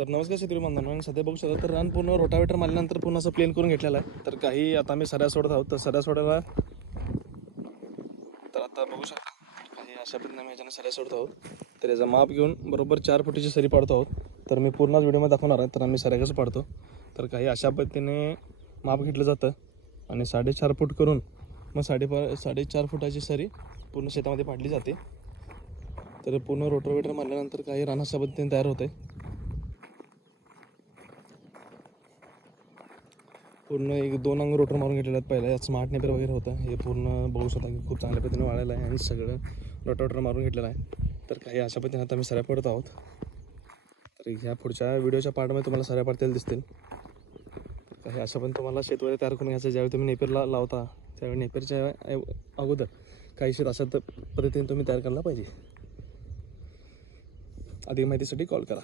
तर नमस्कार शेतकरी बांधवांनो, सध्या बघू शकता तर रान पूर्ण रोटावेटर मारल्यानंतर पुन्हा असं प्लेन करून घेतलेलं आहे. तर काही आता आम्ही सऱ्या सोडत आहोत. तर सऱ्या सोडायला तर आता बघू शकता काही अशा पद्धतीने आम्ही ह्याच्यानं सऱ्या सोडत आहोत. तर याचा माप घेऊन बरोबर 4 फुटाची सरी पाडतो आहोत. तर मी पूर्ण व्हिडिओमध्ये दाखवणार आहे. तर आम्ही सऱ्या कसं पाडतो तर काही अशा पद्धतीने माप घेतलं जातं आणि 4.5 फूट करून मग 4.5 फुटाची सरी पूर्ण शेतामध्ये पाडली जाते. तर पूर्ण रोटावेटर मारल्यानंतर काही रान अशा पद्धतीने तयार होते. पूर्ण 1-2 अंग रोटर मारून घेतलेले आहेत. पहिला यात स्मार्ट नेपर वगैरे होतं. हे पूर्ण बघू शकता की खूप चांगल्या पद्धतीने वाळलेलं आहे आणि सगळं रोटावेटर मारून घेतलेलं आहे. तर काही अशा पद्धतीने आता आम्ही सऱ्या पडत आहोत. तर ह्या पुढच्या व्हिडिओच्या पार्टमध्ये तुम्हाला सऱ्या पडतेल दिसतील. काही अशा पण तुम्हाला शेत वगैरे तयार करून घ्यायचं. ज्यावेळी तुम्ही नेपेरला लावता त्यावेळी नेपेरच्या अगोदर काही शेत अशा पद्धतीने तुम्ही तयार करायला पाहिजे. अधिक माहितीसाठी कॉल करा.